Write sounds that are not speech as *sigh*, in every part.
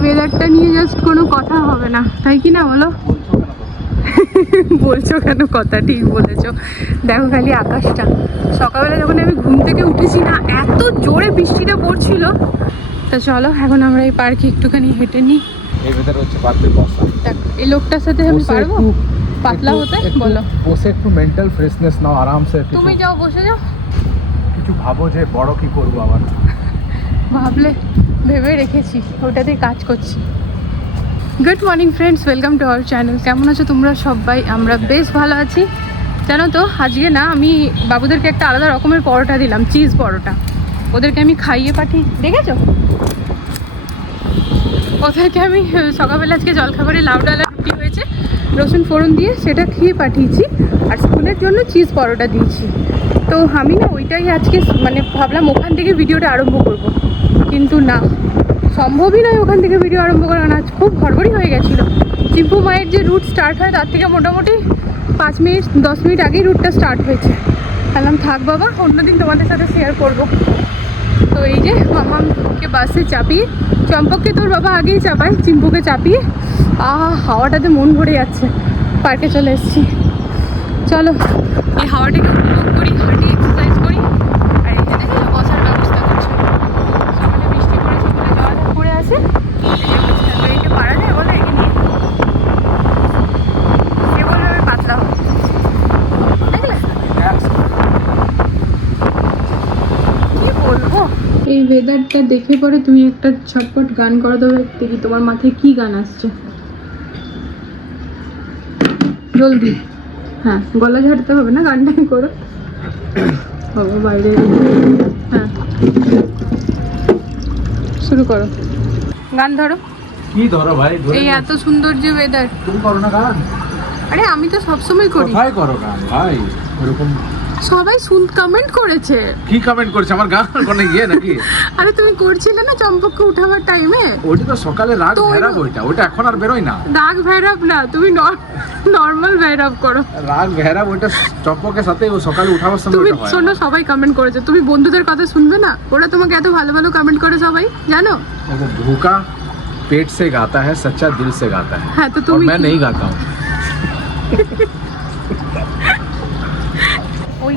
ওয়েদারটা নিয়ে জাস্ট কোনো কথা হবে না। তাই কি না বলো? বলছো কেন? কথা ঠিক বলেছ। দেখো খালি আকাশটা। সকালবেলা যখন আমি ঘুম থেকে উঠেছি না এত জোরে বৃষ্টিটা পড়ছিল। তা চলো এখন আমরা এই পার্কে একটুখানি হেঁটে নিই। এই ভেতরে হচ্ছে পার্কের বসা এই লোকটার সাথে আমি পারব? পাতলা হতে? বলো। বসে একটু মেন্টাল ফ্রেশনেস নাও আরামসে তুমি যাও বসে যাও। কিছু ভাবো যে বড় কি করব আবার। ভাবলে। ভেবে রেখেছি ওটাতেই কাজ করছি। Good morning friends welcome to our channel কেমন আছো তোমরা সবাই? আমরা বেশ ভালো আছি। জানো তো, আজকে না আমি বাবুদেরকে একটা আলাদা রকমের পরোটা দিলাম চিজ পরোটা। ওদেরকে আমি খাইয়ে পাঠিয়ে, দেখেছ? ওদেরকে আমি সকালবেলা আজকে জলখাবারে লাউ ডালা রুটি হয়েছে, রসুন ফোড়ন দিয়ে সেটা খেয়ে পাঠিয়েছি, আর স্কুলের জন্য চিজ পরোটা দিয়েছি। তো আমি না ওইটাই আজকে মানে ভাবলাম ওখান থেকে ভিডিওটা আরম্ভ করব। কিন্তু না। সম্ভবই নয় ওখান থেকে ভিডিও আরম্ভ করা। আজ খুব হড়বড়ি হয়ে গেছিল। চিম্পু মায়ের যে রুট স্টার্ট হয়, তার থেকে মোটামুটি পাঁচ মিনিট, দশ মিনিট আগেই রুটটা স্টার্ট হয়েছে। বললাম, থাক বাবা, অন্যদিন তোমাদের সাথে শেয়ার করব। তো এই যে মামাকে বাসে চাপিয়ে, চম্পককে তোর বাবা আগেই চাপায়, চিম্পুকে চাপিয়ে, আহা, হাওয়াটাতে মন ভরে যাচ্ছে। পার্কে চলে এসেছি। চলো, এই হাওয়াটাকে উপভোগ করি হাঁটি এক্সারসাইজ করি আর এই যে দেখো বসার ব্যবস্থা করছে সামনে বৃষ্টি পড়েছে বলে জল পড়ে আছে একে পারা যায় বলো একে নিয়ে কে বলবে আমি পাতলা হব দেখলে কি বলব এই দেখে পরে তুমি একটা ছটপট গান করে দেবে দেখি তোমার মাথায় কি গান আসছে। জলদি। হ্যাঁ গলা ঝাড়তে হবে না গানটাই করো। বাবা বাইরে হ্যাঁ। শুরু করো। গান ধরো। কি ধরো ভাই? এই এত সুন্দর যে ওয়েদার তুমি করো না গান? আরে আমি তো সবসময় করি। কোথায় করো গান ভাই? এরকম সবাই শুন কমেন্ট করেছে কি কমেন্ট করছে আমার গান কোনো ইয়ে নাকি আরে তুমি করছিলে না চম্পককে উঠাবার টাইমে ওটা তো সকালে রাগ তো ওই- ভেড়া ওইটা ওটা এখন আর বেরোয় না রাগ ভৈরব না তুমি নর্মাল ভৈরব করো রাগ ভেড়া ওইটা চম্পকের সাথে ও সকালে উঠাবার সময় তুমি ওটা হয় শোনো সবাই কমেন্ট করেছে তুমি বন্ধুদের কথা শুনবে না ওরা তোমাকে এত ভালো ভালো কমেন্ট করে সবাই জানো वो भूखा पेट से गाता है सच्चा दिल से गाता है হ্যাঁ তো और তুমি मैं কি- नहीं गाता हूँ ওই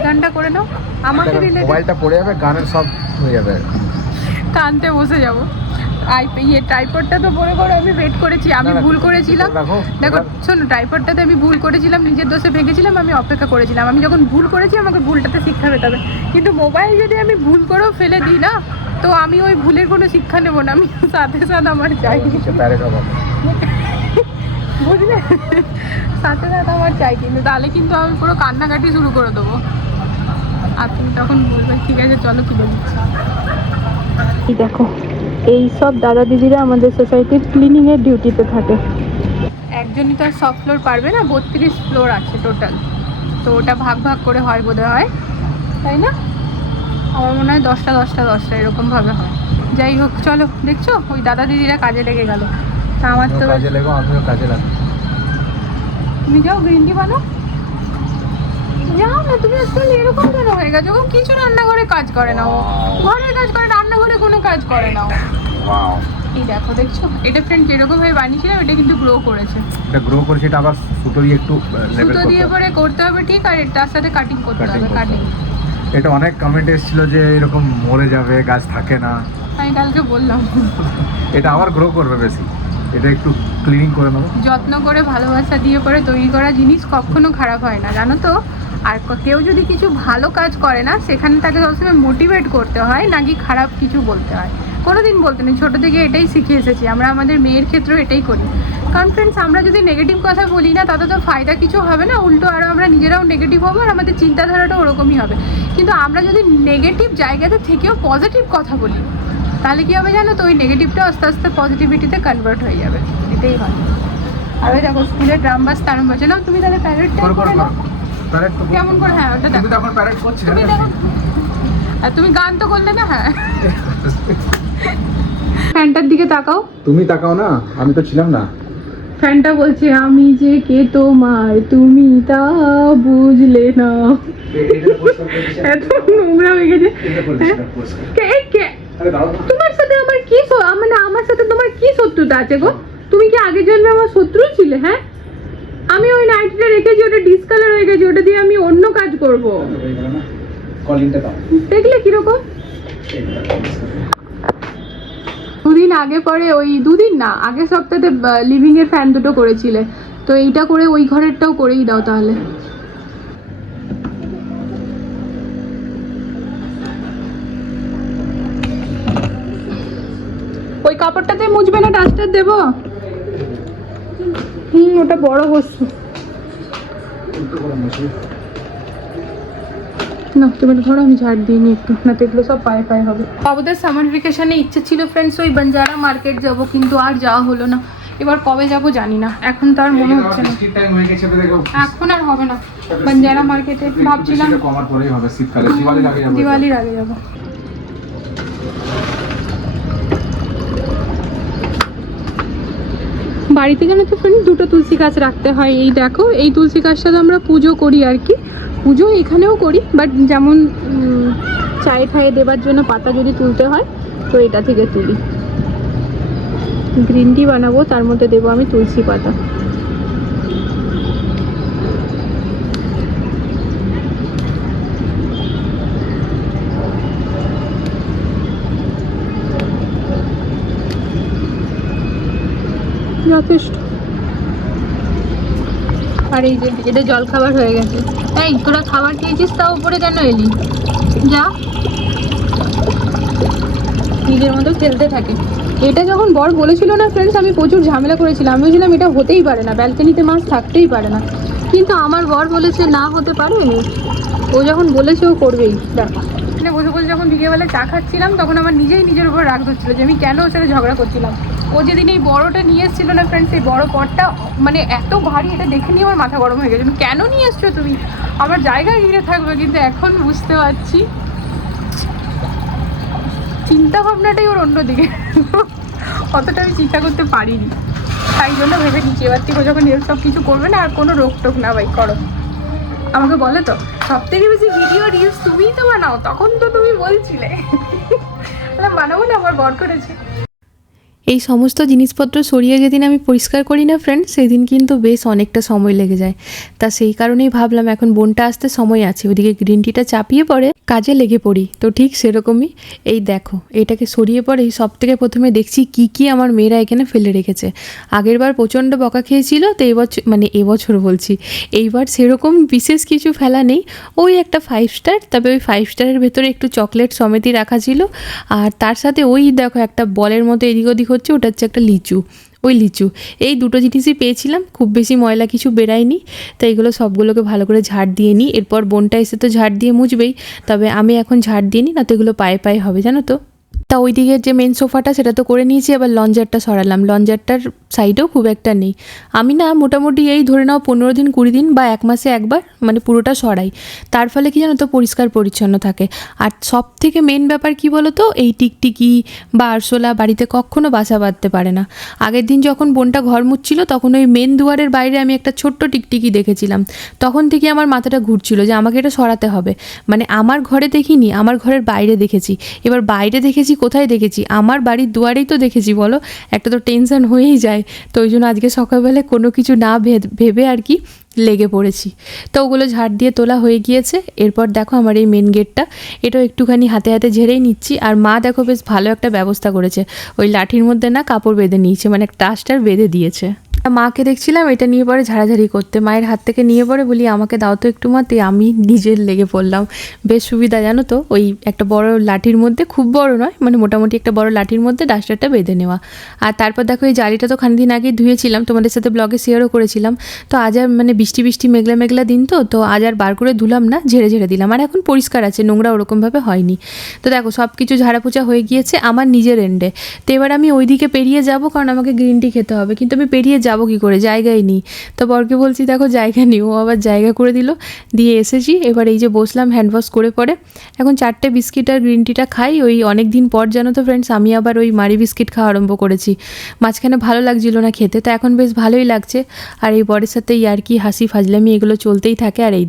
গানটা করে নাও। আমাকে রিলেটেড মোবাইলটা পড়ে যাবে গানের সব হয়ে যাবে। কানতে বসে যাব। আই ইয়ে ট্রাইপডটা তো পরে করে আমি ওয়েট করেছি আমি ভুল করেছিলাম। দেখো শোনো ট্রাইপডটাতে আমি ভুল করেছিলাম নিজের দোষে ভেঙেছিলাম আমি অপেক্ষা করেছিলাম। আমি যখন ভুল করেছি আমাকে ভুলটাতে শিক্ষা পেতে হবে কিন্তু মোবাইল যদি আমি ভুল করেও ফেলে দিই না তো আমি ওই ভুলের কোনো শিক্ষা নেব না। আমি সাথে সাথে আমার চাই। বুঝলে? সাথে সাথে আমার চাই কিন্তু। তাহলে কিন্তু আমি পুরো কান্নাকাটি শুরু করে দেবো। আর তুমি তখন বলবে ঠিক আছে চলো কিনে দিচ্ছি এই দেখো এই সব দাদা দিদিরা আমাদের সোসাইটির ক্লিনিংয়ের ডিউটিতে থাকে। একজনই তো আর সব ফ্লোর পারবে না বত্রিশ ফ্লোর আছে টোটাল তো ওটা ভাগ ভাগ করে হয় বোধ হয়? তাই না? আমার মনে হয় দশটা দশটা দশটা এরকমভাবে হয়। যাই হোক চলো দেখছ? ওই দাদা দিদিরা কাজে লেগে গেল। আমার তো কাজে লেগো আমিও কাজে লাগবো। তুমি যাও গ্রিন টি বানাও। যাও না তুমি আজকাল এরকম কেন হয়ে গেছো? ও কিছু রান্নাঘরে কাজ করে না ও। ঘরের কাজ করে রান্নাঘরে কোনো কাজ করে না ও। এই দেখো দেখছ? এটা ফ্রেন্ড যেরকম ভাবে বানিয়েছিলাম এটা কিন্তু গ্রো করেছে। এটা গ্রো করেছে এটা আবার সুতো দিয়ে একটু সুতো দিয়ে পরে করতে হবে ঠিক? আর তার সাথে কাটিং করতে হবে কাটিং এটা অনেক কমেন্ট এসেছিল যে এরকম মরে যাবে গাছ থাকে না। আমি কালকে বললাম। এটা আবার গ্রো করবে বেশি। এটা একটু ক্লিনিং করে নেব। যত্ন করে ভালোবাসা দিয়ে পরে তৈরি করা জিনিস কখনো খারাপ হয় না জানো তো? আর কেউ যদি কিছু ভালো কাজ করে না সেখানে তাকে সবসময় মোটিভেট করতে হয় নাকি খারাপ কিছু বলতে হয়। কোনো দিন বলতে নেই। ছোটো থেকে এটাই শিখে এসেছি। আমরা আমাদের মেয়ের ক্ষেত্রেও এটাই করি। কারণ ফ্রেন্ডস আমরা যদি নেগেটিভ কথা বলি না তাতে তো ফায়দা কিছু হবে না। উল্টো আরও আমরা নিজেরাও নেগেটিভ হব আর আমাদের চিন্তাধারাটা ওরকমই হবে। কিন্তু আমরা যদি নেগেটিভ জায়গাতে থেকেও পজিটিভ কথা বলি তাহলে কি হবে জানো তো? ওই নেগেটিভটা আস্তে আস্তে পজিটিভিটিতে কনভার্ট হয়ে যাবে। এটাই হয়। আর ওই দেখো স্কুলের ড্রাম বাস তারম বাজে। না তুমি তাহলে প্যারেডটা করো নাও প্যারেড তো কেমন করে? হ্যাঁ ওটা তুমি দেখো। প্যারেড করছিলে তুমি আর তুমি গান তো করলে না? হ্যাঁ। ফ্যানটার দিকে তাকাও। তুমি তাকাও না আমি তো ছিলাম না। ফ্যানটা বলছে আমি যে কে তোমার তুমি তা বুঝলে না। এত নোংরা হয়ে গেছে। হ্যাঁ? কে কে? তোমার সাথে আমার কি মানে আমার সাথে তোমার কি শত্রুতা আছে গো? তুমি কি আগের জন্মে আমার শত্রু ছিলে? হ্যাঁ? আমি ওই নাইটিটা রেখেছি, ওটা ডিসকালার হয়ে গেছে, ওটা দিয়ে আমি অন্য কাজ করব। দেখলে কীরকম? দুদিন আগে পরে ওই, দুদিন না, আগের সপ্তাহে লিভিং এর ফ্যান দুটো করেছিলে। তো এইটা করে ওই ঘরেরটাও করেই দাও তাহলে। ওই কাপড়টাতে মুছবে না ডাস্টার দেবো? হুম ওটা বড় বস্তু। না তুমি ধরো আমি ঝাড় দিইনি একটু না তো এগুলো সব পায়ে পায়ে হবে। বাবুদের সামার ভেকেশনে ইচ্ছে ছিল ফ্রেন্ডস ওই বাঞ্জারা মার্কেট যাব কিন্তু আর যাওয়া হলো না। এবার কবে যাব জানি না এখন তো আর মনে হচ্ছে না। এখন আর হবে না। বাঞ্জারা মার্কেটে ভাবছিলাম দিওয়ালির আগে যাব দিওয়ালির আগে যাব বাড়িতে জানো তো ফ্রেন্ড দুটো তুলসী গাছ রাখতে হয়, এই দেখো, এই তুলসী গাছটা তো আমরা পুজো করি আর কি। পুজো এখানেও করি বাট যেমন চায়ে ঠায়ে দেবার জন্য পাতা যদি তুলতে হয়, তো এটা থেকে তুলি। গ্রিন টি বানাবো, তার মধ্যে দেবো আমি তুলসী পাতা। যথেষ্ট। আর এই যে এটা জল খাবার হয়ে গেছে। এই, তোরা খাবার খেয়েছিস তা উপরে কেন এলি? যা। নিজের মতো খেলতে থাকে। এটা যখন বর বলেছিল না ফ্রেন্ডস আমি প্রচুর ঝামেলা করেছিলাম। আমি বলছিলাম, এটা হতেই পারে না। ব্যালকনিতে মাছ থাকতেই পারে না। কিন্তু আমার বর বলেছে, না হতে পারে। ও যখন বলেছে, ও করবেই। দেখো এখানে বসে বসে যখন বিকেলবেলা চা খাচ্ছিলাম, তখন আমার নিজেই নিজের উপর রাগ ধরছিল যে আমি কেন ওর সাথে ঝগড়া করছিলাম। ও যেদিন এই বড়টা নিয়ে এসেছিল না ফ্রেন্ডস এই বড় পটটা মানে এত ভারী, এটা দেখে নিয়ে আমার মাথা গরম হয়ে গেছে। কেন নিয়ে এসছো তুমি? আমার জায়গায় ঘিরে থাকবে, কিন্তু এখন বুঝতে পারছি। চিন্তা ভাবনাটাই ওর অন্যদিকে। অতটা আমি চিন্তা করতে পারিনি। তাই জন্য ভেবে নিচ্ছি, এবার থেকে যখন এর সব কিছু করবে না, আর কোনো রোক টোক না, ভাই, করো। আমাকে বলে তো সব থেকে বেশি ভিডিও রিলস তুমিই তো বানাও, তখন তো তুমি বলছিলে। বানাবো না, আমার বর করেছে। এই সমস্ত জিনিসপত্র সরিয়ে যেদিন আমি পরিষ্কার করি না ফ্রেন্ড সেদিন কিন্তু বেশ অনেকটা সময় লেগে যায়। তা সেই কারণেই ভাবলাম এখন বোনটা আসতে সময় আছে, ওদিকে গ্রিন টিটা চাপিয়ে পরে কাজে লেগে পড়ি। তো ঠিক সেরকমই এই দেখো, এটাকে সরিয়ে পরেই সব থেকে প্রথমে দেখছি কি কি আমার মেয়েরা এখানে ফেলে রেখেছে। আগের বার প্রচণ্ড বকা খেয়েছিল, তো এবছর মানে এবছর বলছি। এইবার সেরকম বিশেষ কিছু ফেলা নেই, ওই একটা ফাইভ স্টার তবে ওই ফাইভ স্টারের ভেতরে একটু চকলেট সমেতই রাখা ছিল। আর তার সাথে ওই দেখো একটা বলের মতো এদিক ওদিক হচ্ছে, ওটা হচ্ছে একটা লিচু, ওই লিচু। এই দুটো জিনিসই পেয়েছিলাম, খুব বেশি ময়লা কিছু বেরায়নি, তাই এগুলো সবগুলোকে ভালো করে ঝাড় দিয়ে নিই। এরপর বোনটা এসে তো ঝাড় দিয়ে মুছবেই, তবে আমি এখন ঝাড় দিয়ে নিই, না তো এগুলো পায়ে পায়ে হবে, জানো তো? তা ওই দিকের যে মেন সোফাটা সেটা তো করে নিয়েছি এবার লঞ্জারটা সরালাম। লঞ্জারটার সাইডেও খুব একটা নেই। আমি না মোটামুটি এই ধরে নাও পনেরো দিন, কুড়ি দিন বা এক মাসে একবার মানে পুরোটা সরাই। তার ফলে কি জানো তো, পরিষ্কার পরিচ্ছন্ন থাকে। আর সব থেকে মেন ব্যাপার কি বলো তো এই টিকটিকি বা আরশোলা বাড়িতে কখনো বাসা বাঁধতে পারে না। আগের দিন যখন বোনটা ঘর মুচ্ছিল তখন ওই মেন দুয়ারের বাইরে আমি একটা ছোট্ট টিকটিকি দেখেছিলাম। তখন থেকে আমার মাথাটা ঘুরছিল যে আমাকে এটা সরাতে হবে। মানে আমার ঘরে দেখিনি, আমার ঘরের বাইরে দেখেছি। এবার বাইরে দেখেছি কোথায় দেখেছি? আমার বাড়ির দুয়ারেই তো দেখেছি, বলো? একটা তো টেনশন হয়েই যায়। তো ওই জন্য আজকে সকালবেলায় কোনো কিছু না ভেবে আর কি লেগে পড়েছি। তো ওগুলো ঝাড় দিয়ে তোলা হয়ে গিয়েছে। এরপর দেখো আমার এই মেন গেটটা এটাও একটুখানি হাতে হাতে ঝেড়েই নিচ্ছি। আর মা দেখো বেশ ভালো একটা ব্যবস্থা করেছে। ওই লাঠির মধ্যে না কাপড় বেঁধে নিয়েছে মানে টাস্টার বেঁধে দিয়েছে। মাকে দেখছিলাম, এটা নিয়ে পরে ঝাড়াঝাড়ি করতে। মায়ের হাত থেকে নিয়ে পরে বলি, আমাকে দাও তো একটু মাতে আমি নিজের লেগে পড়লাম। বেশ সুবিধা, জানো তো, ওই একটা বড় লাঠির মধ্যে, খুব বড় নয় মানে মোটামুটি একটা বড় লাঠির মধ্যে ডাস্টারটা বেঁধে নেওয়া। আর তারপর দেখো, এই জালিটা তো খানিক দিন আগে ধুয়েছিলাম, তোমাদের সাথে ব্লগে শেয়ারও করেছিলাম। তো আজ আর মানে বৃষ্টি বৃষ্টি, মেঘলা মেঘলা দিন তো তো আজ আর বার করে ধুলাম না, ঝেড়ে ঝেড়ে দিলাম। আর এখন পরিষ্কার আছে, নোংরা ওরকমভাবে হয়নি। তো দেখো সব কিছু ঝাড়াপোছা হয়ে গিয়েছে আমার নিজের এন্ডে তো এবার আমি ওইদিকে পেরিয়ে যাব, কারণ আমাকে গ্রিন টি খেতে হবে। কিন্তু আমি পেরিয়ে যাব কি করে? জায়গাই নেই। তো বরকে বলছি, দেখো, জায়গা নেই। ও আবার জায়গা করে দিল। দিয়ে এসেছি। এবার এই যে বসলাম হ্যান্ড ওয়াশ করে পরে। এখন চারটে বিস্কিট আর গ্রিন টিটা খাই। ওই অনেক দিন পর জানো তো ফ্রেন্ডস আমি আবার ওই মারি বিস্কিট খাওয়া আরম্ভ করেছি। মাঝখানে ভালো লাগছিল না খেতে, তো এখন বেশ ভালোই লাগছে। আর এই বরের সাথে ইয়ার কি হাসি ফাজলামি, এগুলো চলতেই থাকে। আর এই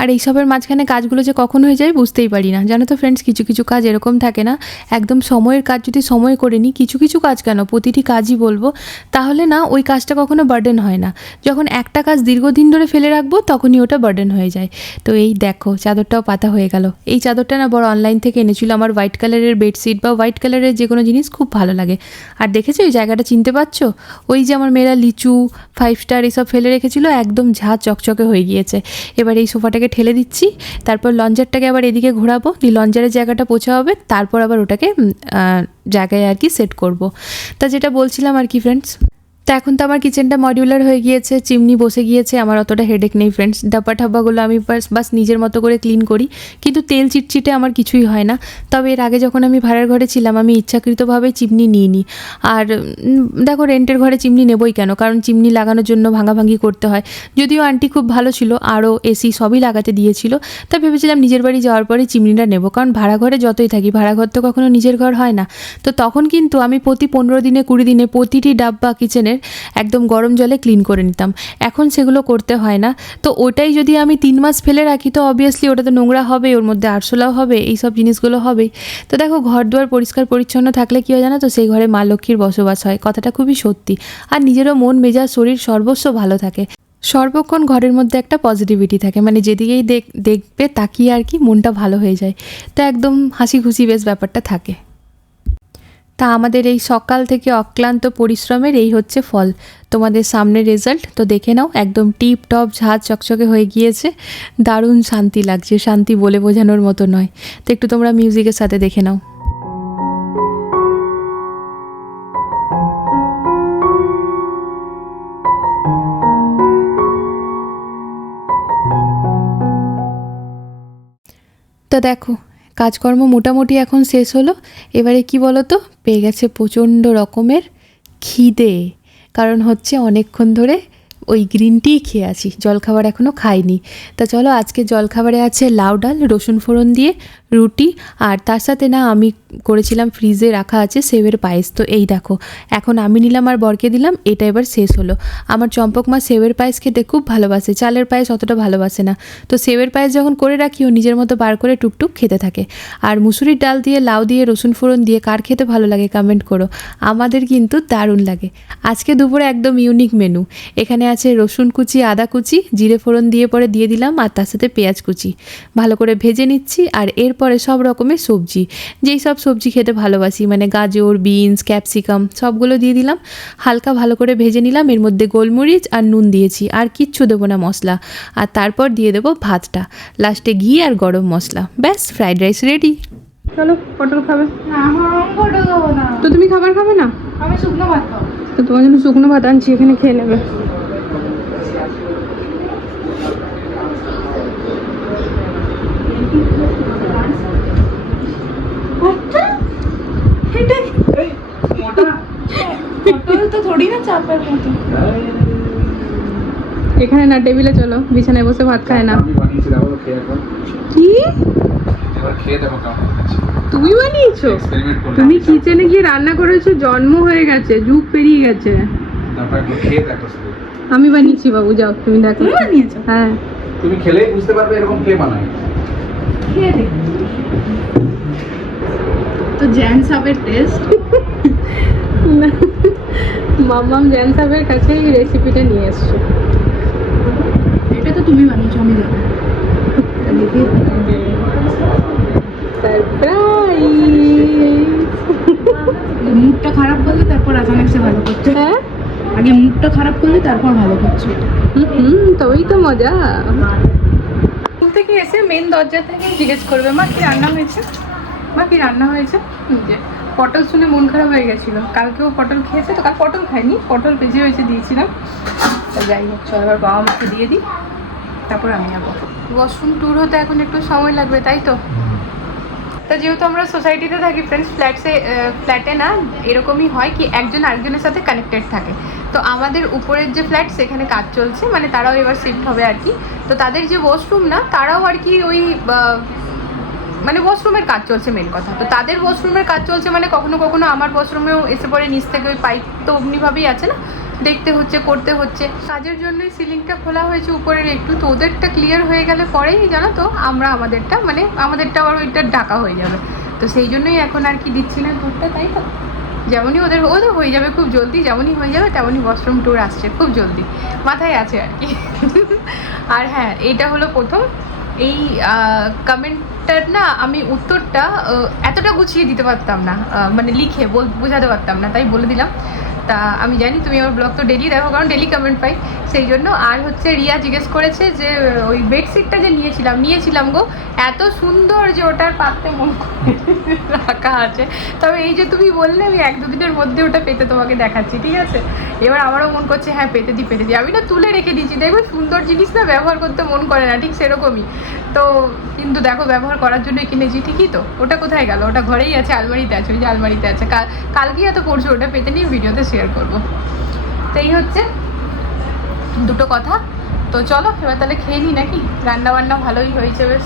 আর এইসবের মাঝখানে কাজগুলো যে কখন হয়ে যায় বুঝতেই পারি না। জানো তো ফ্রেন্ডস কিছু কিছু কাজ এরকম থাকে না, একদম সময়ের কাজ যদি সময় করে নিই কিছু কিছু কাজ কেন? প্রতিটি কাজই বলব, তাহলে না ওই কাজটা কখনো বার্ডেন হয় না। যখন একটা কাজ দীর্ঘদিন ধরে ফেলে রাখব, তখনই ওটা বার্ডেন হয়ে যায়। তো এই দেখো, চাদরটাও পাতা হয়ে গেল। এই চাদরটা না বড় অনলাইন থেকে এনেছিল। আমার হোয়াইট কালারের বেডশিট বা হোয়াইট কালারের যে কোনো জিনিস খুব ভালো লাগে। আর দেখেছ ওই জায়গাটা চিনতে পারছ? ওই যে আমার মেয়েরা লিচু ফাইভ স্টার এসব ফেলে রেখেছিল, একদম ঝা চকচকে হয়ে গিয়েছে। এবার এই সোফাটাকে ঠেলে দিচ্ছি, তারপর লঞ্জারটাকে আবার এদিকে ঘোরাবো, দিয়ে লঞ্জারের জায়গাটা পোছা হবে তারপর আবার ওটাকে জায়গায় আর কি সেট করব। তা যেটা বলছিলাম আর কি ফ্রেন্ডস তো এখন তো আমার কিচেনটা মডিউলার হয়ে গিয়েছে চিমনি বসে গিয়েছে, আমার অতটা হেডেক নেই ফ্রেন্ডস ডাব্বা ঠাব্বাগুলো আমি বাস নিজের মতো করে ক্লিন করি, কিন্তু তেল চিটচিটে আমার কিছুই হয় না। তবে এর আগে যখন আমি ভাড়ার ঘরে ছিলাম, আমি ইচ্ছাকৃতভাবে চিমনি নিইনি আর দেখো রেন্টের ঘরে চিমনি নেবই কেন? কারণ চিমনি লাগানোর জন্য ভাঙাভাঙি করতে হয়। যদিও আন্টি খুব ভালো ছিল, আরও এসি সবই লাগাতে দিয়েছিল তা ভেবেছিলাম নিজের বাড়ি যাওয়ার পরে চিমনিটা নেব। কারণ ভাড়া ঘরে যতই থাকি ভাড়া ঘর তো কখনো নিজের ঘর হয় না। তো তখন কিন্তু আমি প্রতি পনেরো দিনে, কুড়ি দিনে প্রতিটি ডাব্বা কিচেনের একদম গরম জলে ক্লিন করে নিতাম। এখন সেগুলো করতে হয় না। তো ওটাই যদি আমি তিন মাস ফেলে রাখি, তো অবভিয়াসলি ওটা তো নোংরা হবে, ওর মধ্যে আরশোলাও হবে এই সব জিনিসগুলো হবেই। তো দেখো ঘর দুয়ার পরিষ্কার পরিচ্ছন্ন থাকলে কী হয় জানো তো? সেই ঘরে মা লক্ষ্মীর বসবাস হয়। কথাটা খুবই সত্যি। আর নিজেরও মন, মেজাজ, শরীর সর্বস্ব ভালো থাকে। সর্বক্ষণ ঘরের মধ্যে একটা পজিটিভিটি থাকে। মানে যেদিকেই দেখ, দেখবে তাকিয়ে আর কি মনটা ভালো হয়ে যায়। তো একদম হাসি খুশি বেশ ব্যাপারটা থাকে। তা আমাদের এই সকাল থেকে অক্লান্ত পরিশ্রমের এই হচ্ছে ফল। তোমাদের সামনে রেজাল্ট তো দেখে নাও, একদম টিপ টপ ঝাঁজ চকচকে হয়ে গিয়েছে। দারুণ শান্তি লাগছে, শান্তি বলে বোঝানোর মতো নয়। তো একটু তোমরা মিউজিকের সাথে দেখে নাও। তো দেখো কাজকর্ম মোটামুটি এখন শেষ হলো। এবারে কি বলো তো পেয়ে গেছে প্রচণ্ড রকমের খিদে। কারণ হচ্ছে অনেকক্ষণ ধরে ওই গ্রিন টি খেয়ে আছি জলখাবার এখনও খাইনি। তা চলো আজকে জলখাবারে আছে লাউ ডাল, রসুন ফোড়ন দিয়ে রুটি, আর তার সাথে না আমি করেছিলাম ফ্রিজে রাখা আছে সেবের পায়েস। তো এই দেখো, এখন আমি নিলাম আর বরকে দিলাম, এটা এবার শেষ হলো। আমার চম্পক মা সেবের পায়েস খেতে খুব ভালোবাসে, চালের পায়েস অতটা ভালোবাসে না। তো সেবের পায়েস যখন করে রাখি, ও নিজের মতো বার করে টুকটুক খেতে থাকে। আর মুসুরির ডাল দিয়ে, লাউ দিয়ে, রসুন ফোড়ন দিয়ে, কার খেতে ভালো লাগে কমেন্ট করো। আমাদের কিন্তু দারুণ লাগে। আজকে দুপুরে একদম ইউনিক মেনু এখানে আছে রসুন কুচি আদা কুচি জিরে ফোড়ন দিয়ে পরে দিয়ে দিলাম আর তার সাথে পেঁয়াজ কুচি। ভালো করে ভেজে নিচ্ছি আর এরপরে সব রকমের সবজি। যেই সব সবজি খেতে ভালোবাসি মানে গাজর বিনস ক্যাপসিকাম সবগুলো দিয়ে দিলাম। হালকা ভালো করে ভেজে নিলাম এর মধ্যে গোলমরিচ আর নুন দিয়েছি। আর কিচ্ছু দেবো না মশলা। আর তারপর দিয়ে দেবো ভাতটা। লাস্টে ঘি আর গরম মশলা। ব্যাস ফ্রাইড রাইস রেডি। চলো পটল খাবে। না আমি ফটো দেবো না। তো তুমি খাবার খাবে না? আমি শুকনো ভাত খাব। তো তোমার জন্য শুকনো ভাত আনছি এখানে খেয়ে নেবে এটা পটল তো থোড়ি না চাপের মতো এখানে না টেবিলে চলো বিছানায় বসে ভাত খায় না কি তুমি বানিয়েছো? তুমি কিচেনে গিয়ে রান্না করেছ জন্ম হয়ে গেছে যুগ পেরিয়ে গেছে। আমি বানিয়েছি বাবু যাও তুমি দেখো। বানিয়েছো? হ্যাঁ। তুমি খেলেই বুঝতে পারবে এরকম কে বানায়। খেয়ে তো জ্যান সাপের টেস্ট মাম্মাম জ্যান সাহেবের কাছে এই রেসিপিটা নিয়ে এসছো। এটা তো তুমি বানিয়েছো আমি জানি। মুডটা খারাপ করলে তারপর আচানক ভালো করছ। হ্যাঁ? আগে মুডটা খারাপ করলে তারপর ভালো করছ। হুম তবেই তো মজা। থেকে এসে মেন দরজা থেকে জিজ্ঞেস করবে, মা, কি রান্না হয়েছে? মা, কি রান্না হয়েছে? যে, পটল শুনে মন খারাপ হয়ে গেছিল। কালকেও পটল খেয়েছে তো, কাল পটল খাইনি পটল ভেজে হয়েছে দিয়েছিলাম। যাই হোক, চল এবার বাবা মাকে দিয়ে দিই, তারপর আমি যাব। ওয়াশরুম ট্যুর হতে এখন একটু সময় লাগবে, তাই তো? তা যেহেতু আমরা সোসাইটিতে থাকি ফ্রেন্ডস ফ্ল্যাটসে ফ্ল্যাটে না, এরকমই হয় কি একজন আরেকজনের সাথে কানেক্টেড থাকে। তো আমাদের উপরের যে ফ্ল্যাট সেখানে কাজ চলছে মানে তারাও এবার শিফট হবে আর কি। তো তাদের যে ওয়াশরুম না, তারাও আর কি ওই মানে ওয়াশরুমের কাজ চলছে মেন কথা। তো তাদের ওয়াশরুমের কাজ চলছে মানে কখনো কখনো আমার ওয়াশরুমেও এসে পড়ে, নিচ থেকে ওই পাইপ তো অমনিভাবেই আছে না। দেখতে হচ্ছে, করতে হচ্ছে। কাজের জন্যই সিলিংটা খোলা হয়েছে উপরের একটু। তো ওদেরটা ক্লিয়ার হয়ে গেলে পরেই, জানো তো, আমরা আমাদেরটা মানে আমাদেরটা আবার ওইটা ঢাকা হয়ে যাবে। তো সেই জন্যই এখন আর কি দিচ্ছি না ট্যুরটা তাই তো? যেমনই ওদের ওদের হয়ে যাবে খুব জলদি, যেমনই হয়ে যাবে তেমনই ওয়াশরুম ট্যুর আসছে খুব জলদি। মাথায় আছে আর কি। *laughs* আর হ্যাঁ এইটা হলো প্রথম। এই কমেন্টটার না আমি উত্তরটা এতটা গুছিয়ে দিতে পারতাম না মানে লিখে বোঝাতে পারতাম না, তাই বলে দিলাম। তা আমি জানি তুমি আমার ব্লগ তো ডেলি দেখো, কারণ ডেলি কমেন্ট পাই। সেই জন্য আর হচ্ছে রিয়া জিজ্ঞেস করেছে যে, ওই বেডশিটটা যে নিয়েছিলাম নিয়েছিলাম গো, এত সুন্দর যে ওটার পাততে মন রাখা আছে। তবে এই যে তুমি বললে, আমি এক দুদিনের মধ্যে ওটা পেতে তোমাকে দেখাচ্ছি, ঠিক আছে? এবার আমারও মন করছে হ্যাঁ পেতে দিই পেতে দিই আমি না তুলে রেখে দিয়েছি, দেখবে সুন্দর জিনিস না ব্যবহার করতে মন করে না, ঠিক সেরকমই। তো কিন্তু দেখো, ব্যবহার করার জন্যই কিনেছি, ঠিকই তো? ওটা কোথায় গেল? ওটা ঘরেই আছে, আলমারিতে আছে, ওই যে আলমারিতে আছে। কাল, কালকেই এত পড়ছো, ওটা পেতে নিয়ে ভিডিওতে শেয়ার করব। তো এই হচ্ছে দুটো কথা। তো চলো, এবার তাহলে খেয়ে নিই নাকি? রান্না বান্না ভালোই হয়েছে বেশ।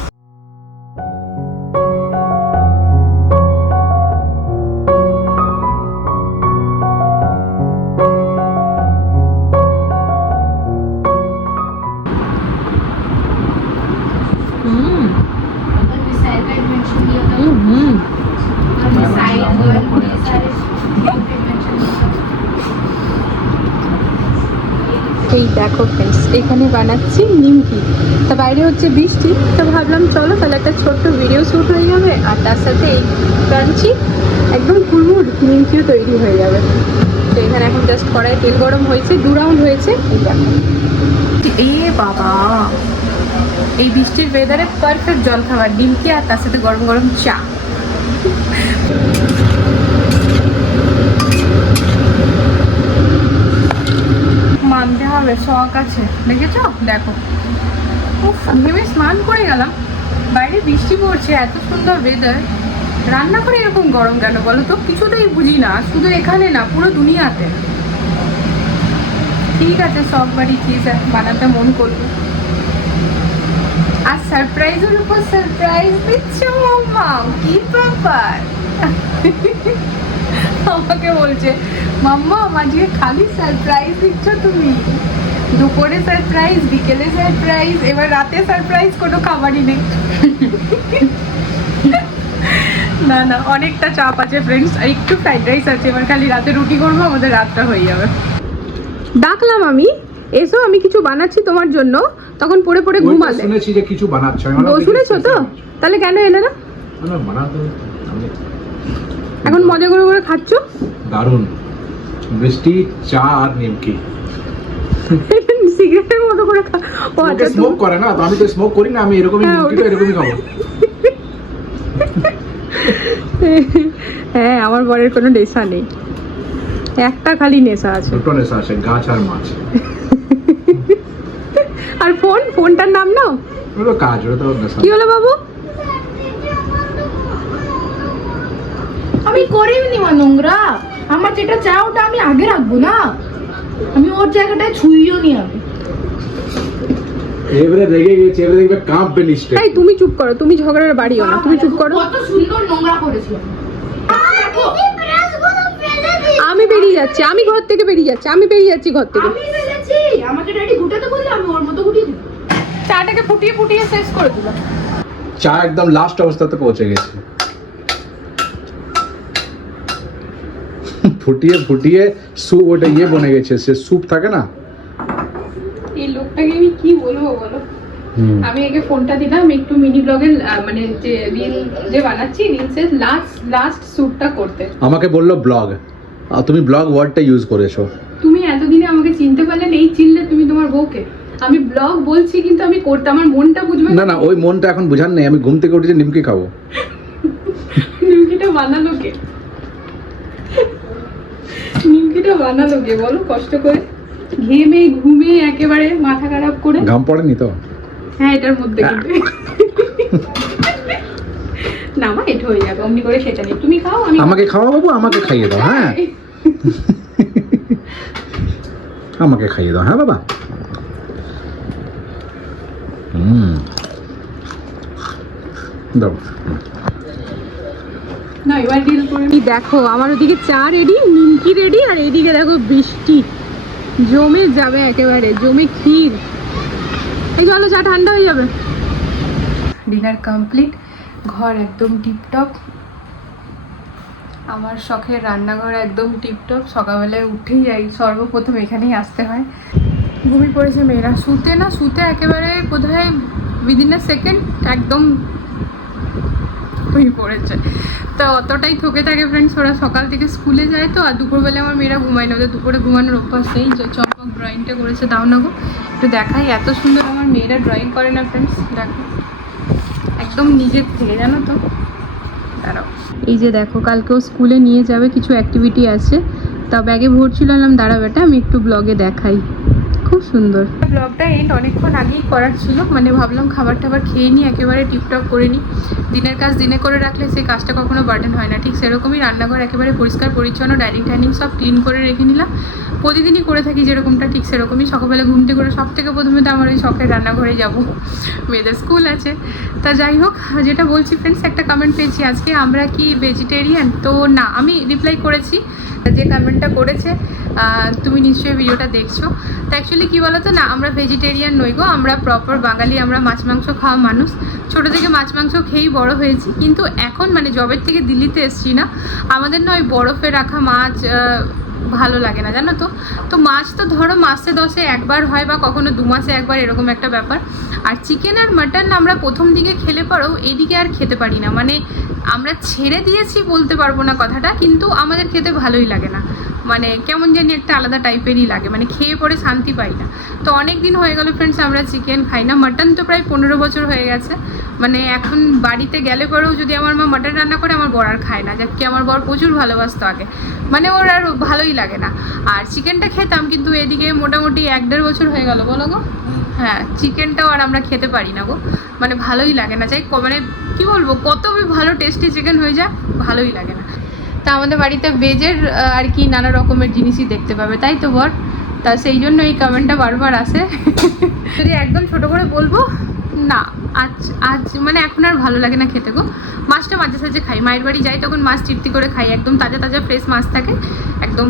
বানাচ্ছি নিমকি। তা বাইরে হচ্ছে বৃষ্টি, তো ভাবলাম চলো তাহলে একটা ছোট্ট ভিডিও শ্যুট হয়ে যাবে, আর তার সাথে এই ক্রাঞ্চি একদম কুড়মুড় নিমকিও তৈরি হয়ে যাবে। তো এখানে এখন জাস্ট কড়াই তেল গরম হয়েছে, দু রাউন্ড হয়েছে এ বাবা, এই বৃষ্টির ওয়েদারে পারফেক্ট জল খাবার নিমকি আর তার সাথে গরম গরম চা। হবে, শখ আছে। দেখেছ? দেখো। উফ স্নান করে গেলাম। বাইরে বৃষ্টি পড়ছে, এত সুন্দর ওয়েদার রান্না করে এরকম গরম কেন বলো তো? কিছুতেই বুঝি না। শুধু এখানে না, পুরো দুনিয়াতে। ঠিক আছে সব বাড়ি চিজ বানাতে মন করবে। আর সারপ্রাইজের উপর সারপ্রাইজ দিচ্ছ, মাম্মা? কি ব্যাপার? আমাকে বলছে, মাম্মা আজকে খালি সারপ্রাইজ দিচ্ছ তুমি। দুপুরে সারপ্রাইজ বিকেলে সারপ্রাইজ এবার রাতে সারপ্রাইজ কোনো খাবারই নেই। না না অনেকটা চাপ আছে ফ্রেন্ডস আর একটু ফ্রাইড রাইস আছে এবার খালি রাতে রুটি করব আমাদের রাতটা হয়ে যাবে। ডাকলাম আমি এসো আমি কিছু বানাচ্ছি তোমার জন্য। তখন পড়ে পড়ে ঘুমালে। শুনেছি যে কিছু বানাচ্ছ আমি তো শুনেছো তো? তাহলে কেন এলে না? এখন মজা করে করে খাচ্ছ? দারুণ। বৃষ্টি চা আর নিমকি। *laughs* সিগারেটের মতো করে ও আচ্ছা স্মোক করে না তো আমি তো স্মোক করি না আমি এরকমই হ্যাঁ, নিমকিটা এরকমই খাব। হ্যাঁ আমার বরের কোনো নেশা নেই। একটা খালি নেশা আছে। দুটো নেশা আছে গাছ আর মাছ। আর ফোন ফোনটার নাম নাও। ওটা কাজ ওটা তো নেশা। কি হলো বাবু? আমি করিনি মা নোংরা। আমার যেটা চা ওটা আমি আগে রাখব না। আমি ওর জায়গাটায় ছুঁইও নি আমি। এবারে রেগে গেছে এবারে দেখবে কাঁপবে নিশ্চয় এই তুমি চুপ করো তুমি ঝগড়ার বাড়িও না তুমি চুপ করো। কত সুন্দর নোংরা করেছিলাম আমি বেরিয়ে যাচ্ছি আমি ঘর থেকে বেরিয়ে যাচ্ছি আমি বেরিয়ে যাচ্ছি ঘর থেকে। আমি ফেলেছি আমাকে ড্যাডি গুটাতে বললে আমি ওর মতো গুটিয়ে দিই চাটাকে ফুটিয়ে ফুটিয়ে শেষ করে দিলাম। চা একদম লাস্ট অবস্থাতে পৌঁছে গেছে। ফুটিয়ে ফুটিয়ে স্যুপ ওটা ইয়ে বনে গেছে সে স্যুপ থাকে না? এই লোকটাকে আমি কি বলব বলো? আমি আগে ফোনটা দিলাম একটু মিনি ব্লগের মানে যে রিল যে বানাচ্ছি রিলসের লাস্ট লাস্ট শ্যুটটা করতে। আমাকে বলল ব্লগ। তুমি ব্লগ ওয়ার্ডটা ইউজ করেছ। তুমি এতদিনে আমাকে চিনতে পারলে এই চিনলে তুমি তোমার বউকে। আমি ব্লগ বলছি কিন্তু আমি করতে আমার মনটা বুঝবে না। না ওই মনটা এখন বুঝার নেই আমি ঘুম থেকে উঠেছি নিমকি খাব। নিমকিটা বানালো কে? নিমকিটা বানালো কে বলো কষ্ট করে। ঘেমে ঘুমে একেবারে মাথা খারাপ করে। ঘাম পড়েনি তো? হ্যাঁ এটার মধ্যে কিন্তু। না মা এটা হয়ে যাবে অমনি করে সেটা নেই। তুমি খাও আমি আমাকে খাওয়া বাবু আমাকে খাইয়ে দাও হ্যাঁ। *laughs* আমাকে খাইয়ে দাও হ্যাঁ বাবা। হুম। দাও। না এবার ডিল করে দেখো আমার ওদিকে চা রেডি নিমকি রেডি আর এদিকে দেখো বৃষ্টি। জমে যাবে একেবারে জমে ক্ষীর। এই চলো চা ঠান্ডা হয়ে যাবে। ডিনার কমপ্লিট ঘর একদম টিপটপ আমার শখের রান্নাঘর একদম টিপটপ সকালবেলায় উঠেই যাই সর্বপ্রথম এখানেই আসতে হয়। ঘুমিয়ে পড়েছে মেয়েরা। শুতে না শুতে একেবারে বোধহয় উইদিন আ সেকেন্ড একদম ঘুমিয়ে পড়েছে। তো অতটাই থকে থাকে ফ্রেন্ডস ওরা সকাল থেকে স্কুলে যায় তো, আর দুপুরবেলা আমার মেয়েরা ঘুমায় না। ওদের দুপুরে ঘুমানোর অভ্যাস নেই, যে চম্পক ড্রয়িংটা করেছে দাও না গো। একটু দেখাই, এত সুন্দর আমার মেয়েরা ড্রয়িং করে না ফ্রেন্ডস দেখো। একদম নিজের থেকে, জানো তো? দাঁড়াও। এই যে দেখো, কালকেও স্কুলে নিয়ে যাবে, কিছু অ্যাক্টিভিটি আছে। তা ব্যাগে ভরছিল এলাম দাঁড়া বেটা, আমি একটু ব্লগে দেখাই। খুব সুন্দর। ব্লগটা এন্ড অনেকক্ষণ আগেই করার ছিল মানে ভাবলাম খাবার টাবার খেয়ে নিই, একেবারে টিপটপ করে নিই। দিনের কাজ দিনে করে রাখলে সেই কাজটা কখনো বার্ডেন হয় না, ঠিক সেরকমই রান্নাঘর একেবারে পরিষ্কার, পরিচ্ছন্ন ডাইনিং টাইনিং সব ক্লিন করে রেখে নিলাম। প্রতিদিনই করে থাকি যেরকমটা, ঠিক সেরকমই। সকালবেলা ঘুমতে করে সব থেকে প্রথমে তো আমার ওই শখের রান্নাঘরে যাব। মেয়েদের স্কুল আছে। তা যাই হোক, যেটা বলছি ফ্রেন্ডস একটা কমেন্ট পেয়েছি। আজকে আমরা কি ভেজিটেরিয়ান তো না, আমি রিপ্লাই করেছি। যে কমেন্টটা করেছে তুমি নিশ্চয়ই ভিডিওটা দেখছ। তো অ্যাকচুয়ালি কী বলো তো না, আমরা ভেজিটেরিয়ান নই গো, আমরা প্রপার বাঙালি, আমরা মাছ, মাংস খাওয়া মানুষ। ছোটো থেকে মাছ, মাংস খেয়েই বড় হয়েছি। কিন্তু এখন মানে জবের থেকে দিল্লিতে এসছি না, আমাদের না ওই বরফে রাখা মাছ ভালো লাগে না, জানো তো? তো মাছ তো ধরো মাসে দশে একবার হয় বা কখনো দু মাসে একবার, এরকম একটা ব্যাপার। আর চিকেন আর মাটন আমরা প্রথম দিকে খেলে পরেও এদিকে আর খেতে পারি না। মানে আমরা ছেড়ে দিয়েছি বলতে পারব না কথাটা কিন্তু আমাদের খেতে ভালোই লাগে না। মানে কেমন জানি একটা আলাদা টাইপেরই লাগে মানে খেয়ে পরে শান্তি পাই না। তো অনেক দিন হয়ে গেল ফ্রেন্ডস আমরা চিকেন খাই না। মাটন তো প্রায় পনেরো বছর হয়ে গেছে। মানে এখন বাড়িতে গেলে পরেও যদি আমার মা মাটন রান্না করে আমার বর আর খায় না। যাকে আমার বর প্রচুর ভালোবাসতো আগে। মানে ওর আর ভালোই লাগে না। আর চিকেনটা খেতাম কিন্তু এদিকে মোটামুটি এক দেড় বছর হয়ে গেল বলো গো। হ্যাঁ চিকেনটাও আর আমরা খেতে পারি না গো। মানে ভালোই লাগে না। যাই মানে কি বলব, কত ভালো টেস্টি চিকেন হয়ে যায়, ভালোই লাগে না। তা আমাদের বাড়িতে ভেজের আর কি নানা রকমের জিনিসই দেখতে পাবে, তাই তো বর? তা সেই জন্য এই কমেন্টটা বারবার আসে। যদি একদম ছোট করে বলব, না। আজ আজ মানে এখন আর ভালো লাগে না খেতে গো। মাছটা মাঝে সাঝে খাই। মায়ের বাড়ি যাই তখন মাছ তৃপ্তি করে খাই। একদম তাজা তাজা ফ্রেশ মাছ থাকে। একদম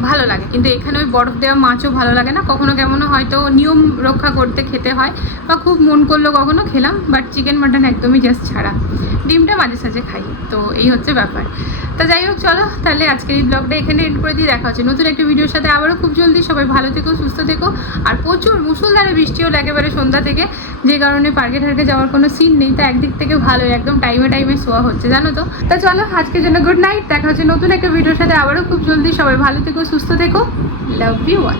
ভালো লাগে। কিন্তু এখানে ওই বরফ দেওয়া মাছও ভালো লাগে না। কখনো কেমনও হয়তো নিয়ম রক্ষা করতে খেতে হয় বা খুব মন করল কখনো খেলাম বাট চিকেন মাটন একদমই জাস্ট ছাড়া। ডিমটা মাঝে সাঝে খাই। তো এই হচ্ছে ব্যাপার। তা যাই হোক, চলো তাহলে আজকের এই ব্লগটা এখানে এন্ড করে দিয়ে দেখা হচ্ছে নতুন একটা ভিডিওর সাথে আবারও খুব জলদি। সবাই ভালো থেকো, সুস্থ থেকো। আর প্রচুর মুসুলধারে বৃষ্টি হলো একেবারে সন্ধ্যা থেকে। যে কারণে পার্কে যাওয়ার কোনো সিন নেই, তো একদিক থেকে ভালোই, একদম টাইমে টাইমে শোয়া হচ্ছে, জানো তো? তা চলো, আজকের জন্য গুড নাইট দেখা হচ্ছে নতুন একটা ভিডিওর সাথে আবারও, খুব জলদি সবাই ভালো থেকো, সুস্থ থেকো লাভ ইউ ওয়ান